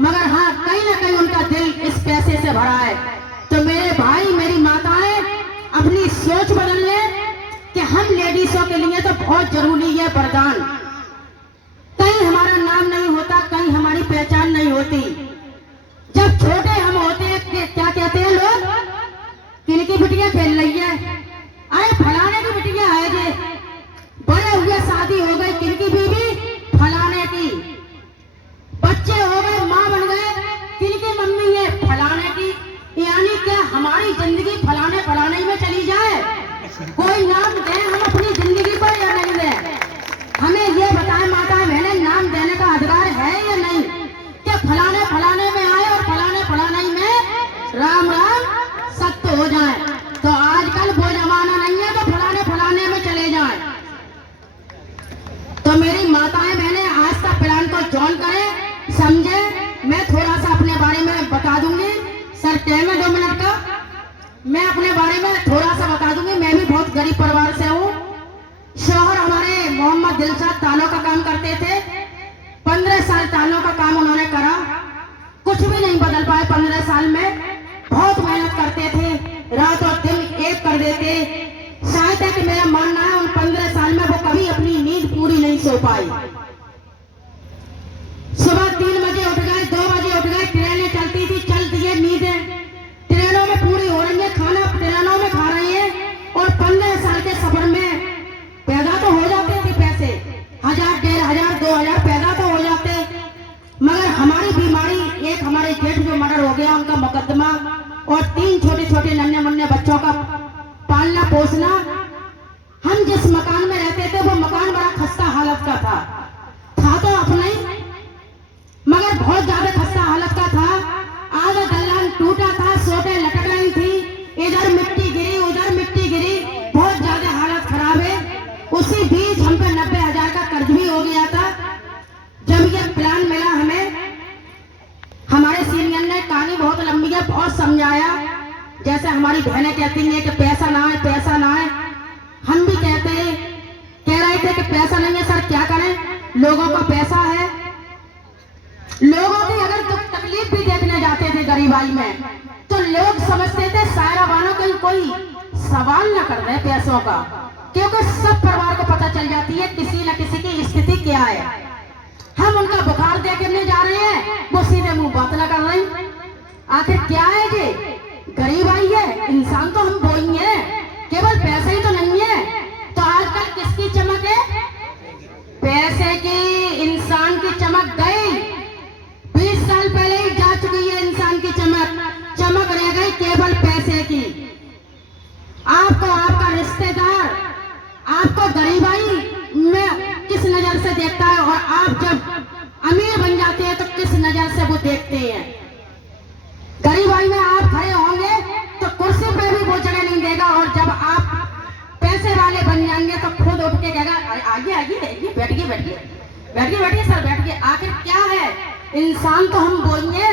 मगर हाँ कहीं ना कहीं उनका दिल इस पैसे से भरा है। तो मेरे भाई मेरी माताएं अपनी सोच बदल लें कि हम लेडीजों के लिए तो बहुत जरूरी है वरदान। कहीं हमारा नाम नहीं होता, कहीं हमारी पहचान नहीं होती। जब छोटे हम होते हैं क्या कहते हैं लोग, किनकी बिटिया खेल रही है, अरे फलाने की बिटिया है जे, बड़े हुए शादी हो गई किनकी बीवी, फलाने की, बच्चे हो गए माँ बन गए किनकी मम्मी है, फलाने की। यानी क्या हमारी जिंदगी फलाने फलाने में चली जाए? कोई नाम दे हम अपनी जिंदगी को या नहीं दे? हमें ये बताएं माता बहने, नाम देने का अधिकार है या नहीं? कि फलाने फलाने में आए और फलाने फलाने में राम राम सत्य हो जाए। तो आजकल वो जमाना नहीं है तो फलाने फलाने में चले जाएं। तो मेरी माताएं बहने आज का प्लान को ज्वाइन करें, समझे। मैं थोड़ा सा अपने बारे में बता दूंगी। सर टाइम है 2 मिनट का, मैं अपने बारे में थोड़ा सा बता दूंगी। मैं भी बहुत गरीब परिवार से हूँ। शौहर हमारे मोहम्मद दिलशाद तालों का काम करते थे। 15 साल तालों का काम उन्होंने करा, कुछ भी नहीं बदल पाए 15 साल में। बहुत मेहनत करते थे, रात और दिन एक कर देते। शायद है कि मेरा मानना है उन 15 साल में वो कभी अपनी नींद पूरी नहीं सो पाई। सुबह 3 बजे उठ गए, 2 बजे उठ गए, ट्रेनें चलती थी, चलती है नींदें ट्रेनों में पूरी हो रही है, खाना ट्रेनों में खा रही है। और 15 साल के सफर में पैदा तो हो जाते थे पैसे, 1000, 1500, 2000 पैदा तो हो जाते। मगर हमारी बीमारी, एक हमारे जेठ जो मर्डर हो गया उनका मुकदमा, और 3 छोटे छोटे नन्हे मुन्ने बच्चों का पालना पोसना। हम जिस मकान में रहते थे वो मकान बड़ा खस्ता हालत का था तो अपना ही, मगर बहुत ज्यादा खस्ता हालत का था। आधा दलान टूटा था, सोटे लटक रही थी, इधर मिट्टी गिरी उधर मिट्टी गिरी, बहुत ज्यादा हालत खराब है। उसी बीच हम पे 90,000 का कर्ज भी हो गया था। जब ये प्लान मिला हमें, हमारे सीनियर ने कहानी बहुत लंबी है, बहुत समझाया। जैसे हमारी बहनें कहती हैं कि पैसा ना है, पैसा ना है, हम भी कह रहे थे कि पैसा नहीं है सर, क्या करें, लोगों का पैसा है। लोगों की अगर दुख तकलीफ भी देखने जाते थे गरीबाई में, तो लोग समझते थे सायरा बानो कहीं कोई सवाल न कर रहे पैसों का, क्योंकि सब परिवार को पता चल जाती है किसी न किसी की स्थिति क्या है। हम उनका बुखार देखने जा रहे हैं, वो सीधे मुंह बात न कर रही। आखिर क्या है जी, गरीबाई है, इंसान तो हम वही हैं, केवल पैसे ही तो नहीं है। तो आजकल किसकी चमक है? पैसे की, इंसान की चमक गई। 20 साल पहले ही जा चुकी है इंसान की चमक, चमक रह गई केवल पैसे की। आपको आपका रिश्तेदार आपको गरीबाई में किस नजर से देखता है, और आप जब अमीर बन जाते हैं तो किस नजर से वो देखते हैं। गरीबाई में आप खड़े होंगे तो कुर्सी पे भी वो जगह नहीं देगा, और जब आप पैसे वाले बन जाएंगे तो खुद उठ के कहेगा आगे आगे बैठिए बैठिए बैठिए बैठिए सर बैठिए। आखिर क्या है, इंसान तो हम बोलेंगे।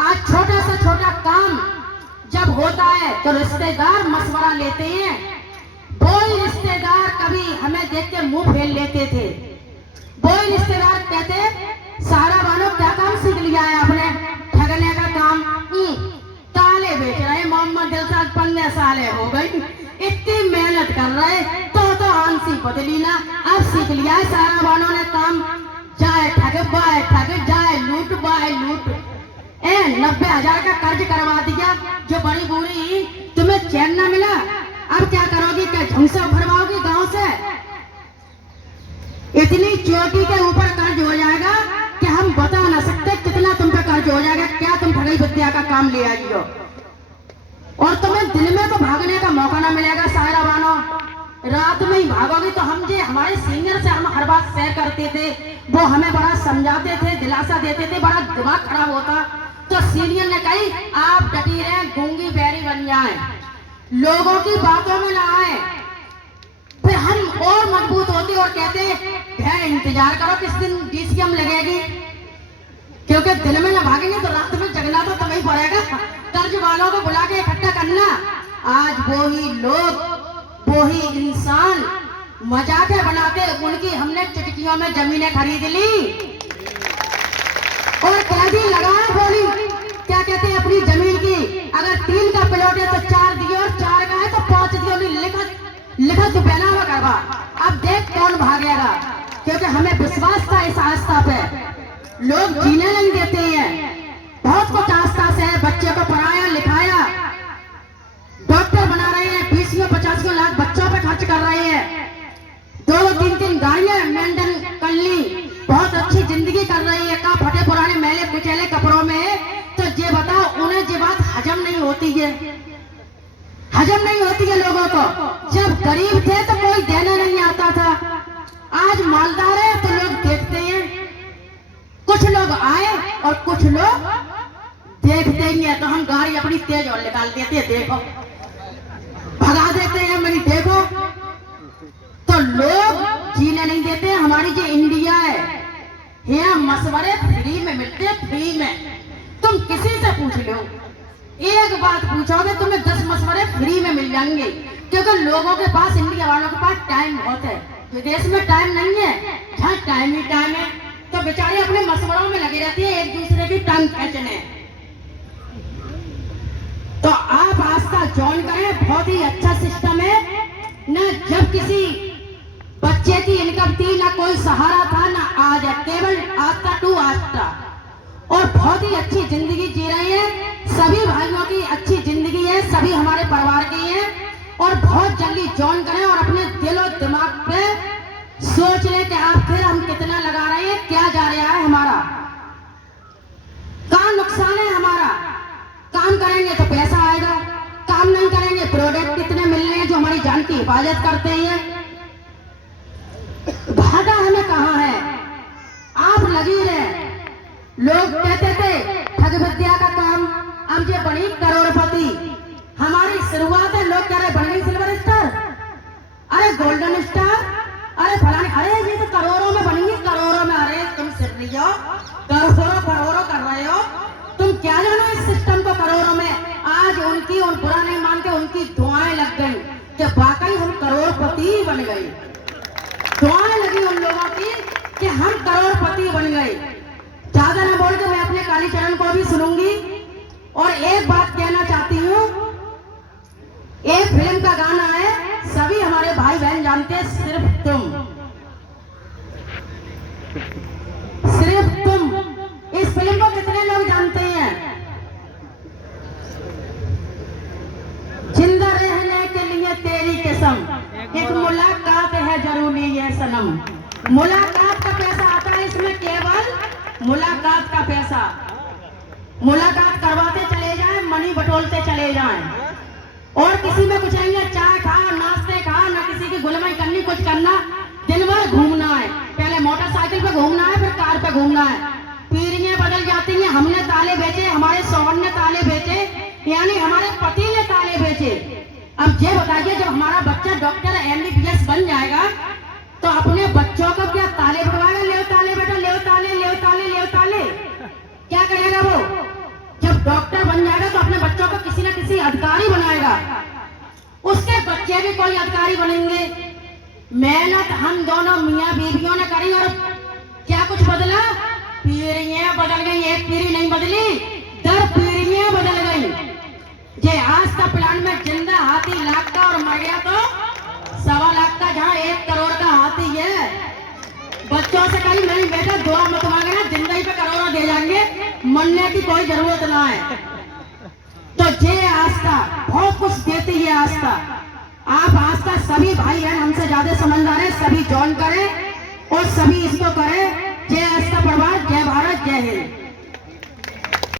आज छोटा से छोटा काम जब होता है तो रिश्तेदार मशवरा लेते हैं। कोई रिश्तेदार कभी हमें देख के मुंह फेर लेते थे। कोई रिश्तेदार कहते सारा बानो क्या काम सीख लिया है आपने, ठगने का काम, ताले बेच रहे मोहम्मद दिलशाद, 15 साल हो गई, इतनी मेहनत कर रहे तो आंसी बदली ना, अब सीख लिया है सारा बानो ने काम। जाए ठग बाय ठग, जाए लूट बाय लूट। 90,000 का कर्ज करवा दिया, जो बड़ी बूढ़ी तुम्हें चैन न मिला, अब क्या करोगी, क्या झुंसा भरवाओगी गांव से? इतनी चोटी के ऊपर कर्ज हो जाएगा कि हम बता ना सकते कितना तुम पे कर्ज हो जाएगा। क्या तुम ठगी विद्या का काम ले आई हो, और तुम्हें दिन में तो भागने का मौका ना मिलेगा सायरा बानो, रात में ही भागोगी। तो हम जे हमारे सीनियर से हम हर बात शेयर करते थे, वो हमें बड़ा समझाते थे, दिलासा देते थे, बड़ा दिमाग खराब होता। तो सीनियर ने कही आप डटी रहे, गूंगी बैरी बन जाए, लोगों की बातों में ना आए। फिर हम और मजबूत होते और कहते भैया इंतजार करो किस दिन DCM लगेगी, क्योंकि दिन में ना भागेंगे तो रात में जगना तो तभी पड़ेगा। कर्ज वालों को बुला के इकट्ठा करना। आज वो ही लोग, वो ही इंसान मजाके बनाते, उनकी हमने चुटकियों में जमीनें खरीद ली और कह दी लगा था तू पहना हुआ करवा, अब देख कौन भागेगा, क्योंकि हमें विश्वास था इस आस्था पे। लोग जीने नहीं देते हैं, बहुत कुछ आस्था से है, बच्चे को पढ़ाया लिखाया, डॉक्टर बना रहे हैं, 20-50 लाख बच्चों पे खर्च कर रहे हैं, 2-3 गाड़ियां मेंटेन कर ली, बहुत अच्छी जिंदगी कर रही है। का फटे पुराने मैले कुचैले कपड़ों में, तो ये बताओ उन्हें ये बात हजम नहीं होती है, हजम नहीं होती है लोगों को। जब गरीब थे तो कोई देना नहीं आता था, आज मालदार है तो लोग देखते हैं, कुछ लोग आए और कुछ लोग देखते ही है, तो हम गाड़ी अपनी तेज और निकाल देते हैं, देखो भगा देते हैं, मेरी देखो। तो लोग जीने नहीं देते। हमारी जो इंडिया है, यहाँ मशवरे फ्री में मिलते हैं, फ्री में। तुम किसी से पूछ लो, एक बात पूछोगे तुम्हें 10 मशवरे फ्री में मिल जाएंगे, क्योंकि लोगों के पास, इंडिया वालों के पास टाइम बहुत है। विदेश में टाइम नहीं है, जहाँ टाइम ही टाइम है, तो बेचारे अपने मशवरों में लगे रहती है, एक दूसरे की टांग खींचने। तो आप आस्था ज्वाइन करें, बहुत ही अच्छा सिस्टम है न। जब किसी बच्चे की इनकम थी, ना कोई सहारा था, ना आज है, केवल आस्था टू आस्था, और बहुत ही अच्छी जिंदगी जी रहे हैं। सभी भाइयों की अच्छी जिंदगी है, सभी हमारे परिवार की है, और बहुत जल्दी ज्वाइन करें और अपने दिल और दिमाग पे सोच लें कि आखिर हम कितना लगा रहे हैं, क्या जा रहा है हमारा, कहाँ नुकसान है हमारा। काम करेंगे तो पैसा आएगा, काम नहीं करेंगे प्रोडक्ट कितने मिल रहे हैं जो हमारी जान की हिफाजत करते हैं। भागा हमें कहाँ है, आप लगी रहे। लोग कहते थे ठग विद्या का काम, अब ये बनी करोड़पति। हमारी शुरुआत है, लोग कह रहे बन गई सिल्वर स्टार, अरे गोल्डन स्टार, अरे फलाने, अरे ये तो करोड़ों में बनेंगी, करोड़ों में। अरे तुम सिर नहीं हो, करोड़ों करोड़ों कर रहे हो, तुम क्या जानो इस सिस्टम को करोड़ों में। आज उनकी, उन बुरा नहीं मानते, उनकी दुआएं लग गई कि वाकई हम करोड़पति बन गए। दुआएं लगी उन लोगों की कि हम करोड़पति बन गए। ज्यादा ना बोल के मैं अपने कालीचरण को भी सुनूंगी। और एक बात कहना चाहती हूँ, एक फिल्म का गाना है, सभी हमारे भाई बहन जानते हैं, सिर्फ तुम, सिर्फ तुम। इस फिल्म को कितने लोग जानते हैं? जिंदा रहने के लिए तेरी कसम, एक मुलाकात है जरूरी है सनम। मुलाकात का पैसा आता है इसमें, केवल मुलाकात का पैसा। मुलाकात करवाते चले जाएं, मनी बटोलते चले जाएं, और किसी में कुछ नहीं है, चाय खा, नाश्ते खा, ना किसी की गुलमाई करनी, कुछ करना, दिन भर घूमना है। पहले मोटरसाइकिल पे घूमना है, फिर कार पे घूमना है। पीढ़ियां बदल जाती हैं, हमने ताले बेचे, हमारे शौहर ने ताले बेचे, यानी हमारे पति ने ताले बेचे। अब ये बताइए, जब हमारा बच्चा डॉक्टर MBBS बन जाएगा तो अपने बच्चों को क्या ताले बटवाएगा? ले ताले बेटा, ले ताले, ले ताले, ले ताले, क्या करेगा वो? जब डॉक्टर बन जाएगा तो अपने बच्चों को किसी न किसी अधिकारी बनाएगा, उसके बच्चे भी कोई अधिकारी बनेंगे। मेहनत हम दोनों मियाँ बीवियों ने करी, और क्या कुछ बदला? पीढ़ियां बदल गई, एक पीढ़ी नहीं बदली, 10 पीढ़ियां बदल गई। ये आज का प्लान में जिंदा हाथी लाख का, और मर गया तो 1.25 लाख का, जहाँ 1 करोड़ का हाथी है। बच्चों से कहीं नहीं बेटा दुआ मत मांगना, जिंदगी पे करोड़ों दे जाएंगे, मरने की कोई जरूरत ना है। तो ये आस्था बहुत कुछ देती है आस्था। आप आस्था, सभी भाई बहन हमसे ज्यादा समझदार है, सभी ज्वाइन करें और सभी इसको करें। जय आस्था परिवार, जय भारत, जय हिंद।